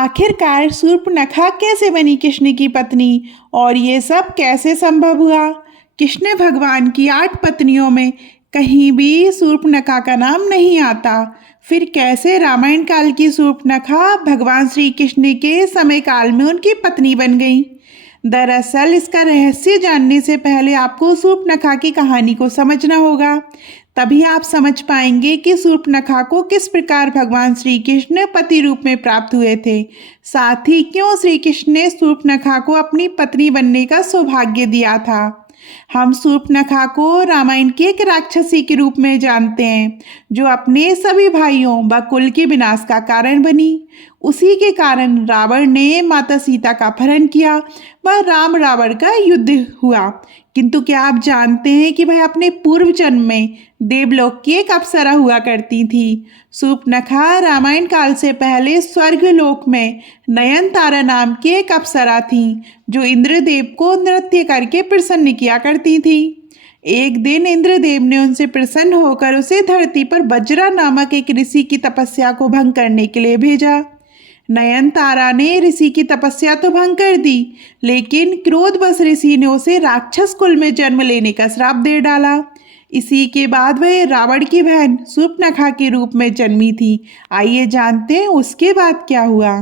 आखिरकार शूर्पणखा कैसे बनी कृष्ण की पत्नी और ये सब कैसे संभव हुआ। कृष्ण भगवान की 8 पत्नियों में कहीं भी शूर्पणखा का नाम नहीं आता। फिर कैसे रामायण काल की शूर्पणखा भगवान श्री कृष्ण के समय काल में उनकी पत्नी बन गई। दरअसल इसका रहस्य जानने से पहले आपको शूर्पणखा की कहानी को समझना होगा। तभी आप समझ पाएंगे कि शूर्पणखा को किस प्रकार भगवान श्री कृष्ण पति रूप में प्राप्त हुए थे, साथ ही क्यों श्री कृष्ण ने शूर्पणखा को अपनी पत्नी बनने का सौभाग्य दिया था। हम शूर्पणखा को रामायण की एक राक्षसी के रूप में जानते हैं, जो अपने सभी भाइयों व कुल के विनाश का कारण बनी। उसी के कारण रावण ने माता सीता का अपहरण किया व राम रावण का युद्ध हुआ। किंतु क्या आप जानते हैं कि वह अपने पूर्व जन्म में देवलोक की एक अप्सरा हुआ करती थी। शूर्पणखा रामायण काल से पहले स्वर्गलोक में नयनतारा नाम की एक अप्सरा थी, जो इंद्रदेव को नृत्य करके प्रसन्न किया करती थी। एक दिन इंद्रदेव ने उनसे प्रसन्न होकर उसे धरती पर वज्रा नामक एक ऋषि की तपस्या को भंग करने के लिए भेजा। नयनतारा ने ऋषि की तपस्या तो भंग कर दी, लेकिन क्रोधवश ऋषि ने उसे राक्षस कुल में जन्म लेने का श्राप दे डाला। इसी के बाद वह रावण की बहन शूर्पणखा के रूप में जन्मी थी। आइए जानते हैं उसके बाद क्या हुआ।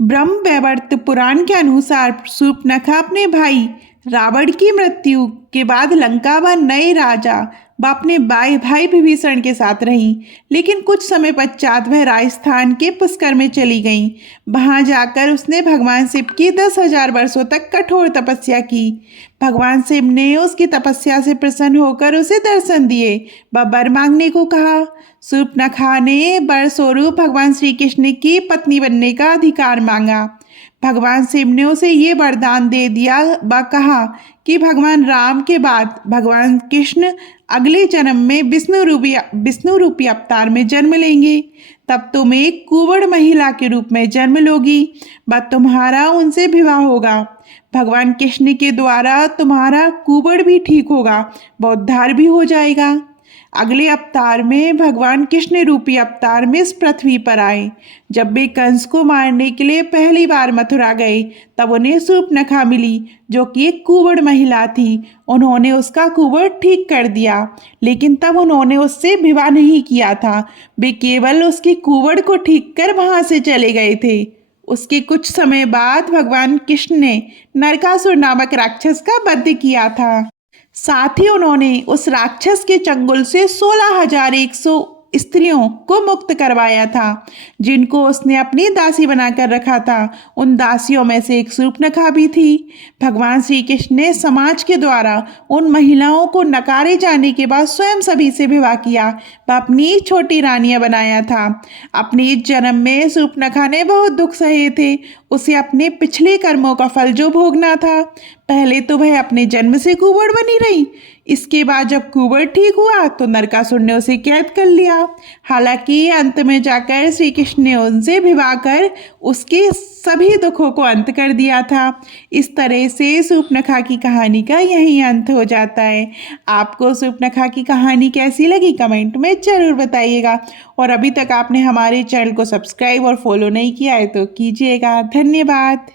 ब्रह्म वैवर्त पुराण के अनुसार शूर्पणखा अपने भाई रावण की मृत्यु के बाद लंका व नए राजा व अपने भाई विभीषण के साथ रहीं, लेकिन कुछ समय पश्चात वह राजस्थान के पुष्कर में चली गईं। वहां जाकर उसने भगवान शिव की 10,000 वर्षों तक कठोर तपस्या की। भगवान शिव ने उसकी तपस्या से प्रसन्न होकर उसे दर्शन दिए व वर मांगने को कहा। शूर्पणखा ने वर स्वरूप भगवान श्री कृष्ण की पत्नी बनने का अधिकार मांगा। भगवान शिव ने उसे ये वरदान दे दिया व कहा कि भगवान राम के बाद भगवान कृष्ण अगले जन्म में विष्णु रूपी अवतार में जन्म लेंगे। तब तुम एक कुंवर महिला के रूप में जन्म लोगी व तुम्हारा उनसे विवाह होगा। भगवान कृष्ण के द्वारा तुम्हारा कुंवर भी ठीक होगा व उद्धार भी हो जाएगा। अगले अवतार में भगवान कृष्ण रूपी अवतार में इस पृथ्वी पर आए। जब वे कंस को मारने के लिए पहली बार मथुरा गए, तब उन्हें शूर्पणखा मिली, जो कि एक कुंवर महिला थी। उन्होंने उसका कुंवर ठीक कर दिया, लेकिन तब उन्होंने उससे विवाह नहीं किया था। वे केवल उसके कुंवर को ठीक कर वहां से चले गए थे। उसके कुछ समय बाद भगवान कृष्ण ने नरकासुर नामक राक्षस का वध किया था। साथ ही उन्होंने उस राक्षस के चंगुल से 16,100 स्त्रियों को मुक्त करवाया था, जिनको उसने अपनी दासी बनाकर रखा था। उन दासियों में से एक शूर्पणखा भी थी। भगवान श्री कृष्ण ने समाज के द्वारा उन महिलाओं को नकारे जाने के बाद स्वयं सभी से विवाह किया व अपनी छोटी रानियां बनाया था। अपने इस जन्म में शूर्पणखा ने बहुत दुख सहे थे। उसे अपने पिछले कर्मों का फल जो भोगना था। पहले तो वह अपने जन्म से कुंवर बनी रही। इसके बाद जब कुंवर ठीक हुआ तो नरकासुर ने उसे कैद कर लिया। हालांकि अंत में जाकर श्री कृष्ण ने उनसे विवाह कर उसके सभी दुखों को अंत कर दिया था। इस तरह से शूर्पणखा की कहानी का यही अंत हो जाता है। आपको शूर्पणखा की कहानी कैसी लगी कमेंट में जरूर बताइएगा। और अभी तक आपने हमारे चैनल को सब्सक्राइब और फॉलो नहीं किया है तो कीजिएगा। धन्यवाद।